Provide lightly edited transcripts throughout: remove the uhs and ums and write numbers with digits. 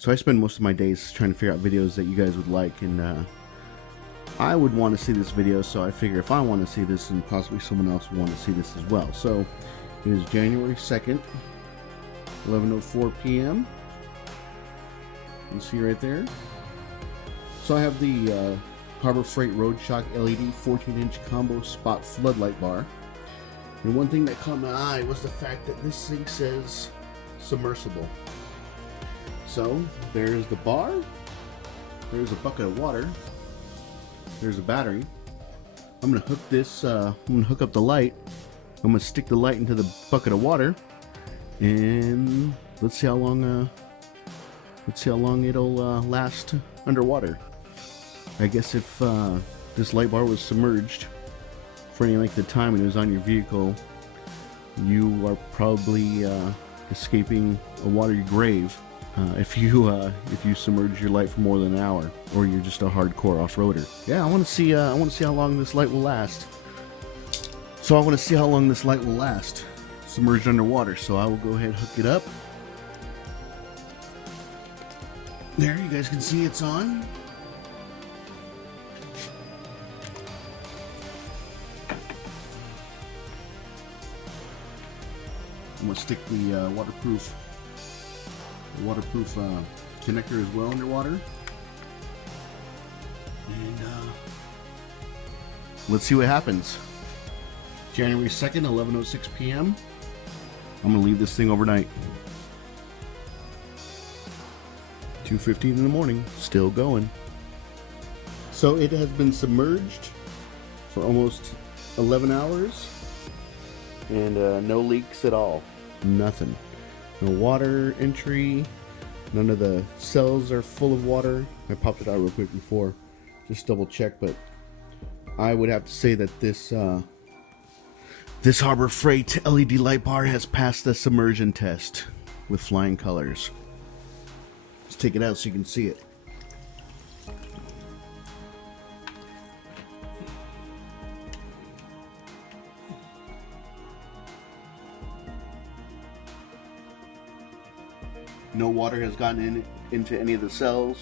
So I spend most of my days trying to figure out videos that you guys would like, and I would want to see this video, so I figure if I want to see this, and possibly someone else would want to see this as well. So it is January 2nd, 11:04 p.m. You see right there. So I have the Harbor Freight Roadshock LED 14-inch combo spot floodlight bar. And one thing that caught my eye was the fact that this thing says submersible. So there's the bar, there's a bucket of water, there's a battery. I'm gonna hook this, I'm gonna hook up the light. I'm gonna stick the light into the bucket of water, and let's see how long it'll last underwater. I guess if this light bar was submerged for any length of time and it was on your vehicle, you are probably escaping a watery grave if you submerge your light for more than an hour, or you're just a hardcore off-roader. Yeah, I want to see how long this light will last. So I want to see how long this light will last submerged underwater. So I will go ahead and hook it up. There, you guys can see it's on. I'm going to stick the waterproof connector as well underwater. And let's see what happens. January 2nd, 11:06 p.m. I'm going to leave this thing overnight. 2:15 in the morning, still going. So it has been submerged for almost 11 hours. And no leaks at all. Nothing. No water entry. None of the cells are full of water. I popped it out real quick before, just double check, but I would have to say that this Harbor Freight LED light bar has passed the submersion test with flying colors. Let's take it out so you can see it. No water has gotten into any of the cells.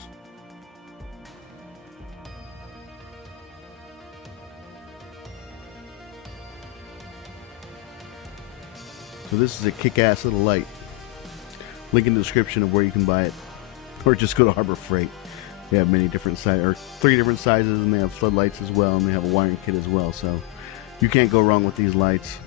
So this is a kick-ass little light. Link in the description of where you can buy it, or just go to Harbor Freight. They have many different sizes, or 3 different sizes, and they have floodlights as well, and they have a wiring kit as well. So you can't go wrong with these lights.